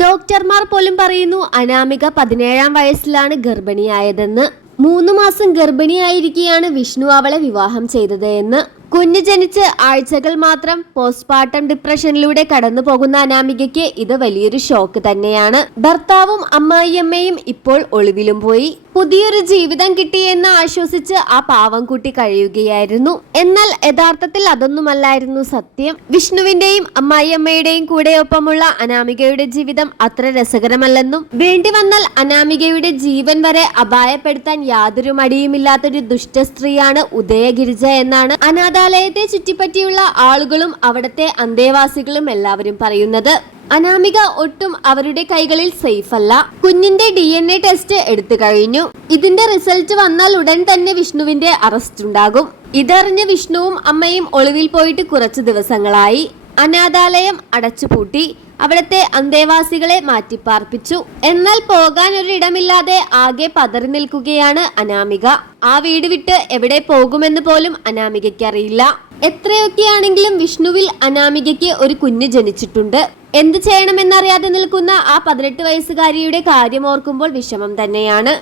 ഡോക്ടർമാർ പോലും പറയുന്നു അനാമിക 17-ാം വയസ്സിലാണ് ഗർഭിണിയായതെന്ന്. 3 മാസം ഗർഭിണിയായിരിക്കെയാണ് വിഷ്ണു അവളെ വിവാഹം ചെയ്തത് എന്ന്. കുഞ്ഞ് ജനിച്ച് ആഴ്ചകൾ മാത്രം പോസ്റ്റ്മോർട്ടം ഡിപ്രഷനിലൂടെ കടന്നു പോകുന്ന അനാമികയ്ക്ക് ഇത് വലിയൊരു ഷോക്ക് തന്നെയാണ്. ഭർത്താവും അമ്മായിയമ്മയും ഇപ്പോൾ ഒളിവിലും പോയി. പുതിയൊരു ജീവിതം കിട്ടിയെന്ന് ആശ്വസിച്ച് ആ പാവം കുട്ടി കഴിയുകയായിരുന്നു. എന്നാൽ യഥാർത്ഥത്തിൽ അതൊന്നുമല്ലായിരുന്നു സത്യം. വിഷ്ണുവിന്റെയും അമ്മായിയമ്മയുടെയും കൂടെ ഒപ്പമുള്ള അനാമികയുടെ ജീവിതം അത്ര രസകരമല്ലെന്നും വേണ്ടി വന്നാൽ അനാമികയുടെ ജീവൻ വരെ അപായപ്പെടുത്താൻ യാതൊരു മടിയുമില്ലാത്തൊരു ദുഷ്ട സ്ത്രീയാണ് ഉദയഗിരിജ എന്നാണ് അനാഥാലയത്തെ ചുറ്റിപ്പറ്റിയുള്ള ആളുകളും അവിടത്തെ അന്തേവാസികളും എല്ലാവരും പറയുന്നത്. അനാമിക ഒട്ടും അവരുടെ കൈകളിൽ സേഫ് അല്ല. കുഞ്ഞിന്റെ DNA ടെസ്റ്റ് എടുത്തു കഴിഞ്ഞു. ഇതിന്റെ റിസൾട്ട് വന്നാൽ ഉടൻ തന്നെ വിഷ്ണുവിന്റെ അറസ്റ്റ് ഉണ്ടാകും. ഇതറിഞ്ഞ് വിഷ്ണുവും അമ്മയും ഒളിവിൽ പോയിട്ട് കുറച്ചു ദിവസങ്ങളായി. അനാഥാലയം അടച്ചുപൂട്ടി. അവിടത്തെ അന്തേവാസികളെ മാറ്റിപ്പാർപ്പിച്ചു. എന്നാൽ പോകാൻ ഒരിടമില്ലാതെ ആകെ പതറി നിൽക്കുകയാണ് അനാമിക. ആ വീട് വിട്ട് എവിടെ പോകുമെന്ന് പോലും അനാമികയ്ക്ക് അറിയില്ല. എത്രയൊക്കെയാണെങ്കിലും വിഷ്ണുവിൽ അനാമികയ്ക്ക് ഒരു കുഞ്ഞ് ജനിച്ചിട്ടുണ്ട്. എന്ത് ചെയ്യണമെന്നറിയാതെ നിൽക്കുന്ന ആ 18 വയസ്സുകാരിയുടെ കാര്യം ഓർക്കുമ്പോൾ വിഷമം തന്നെയാണ്.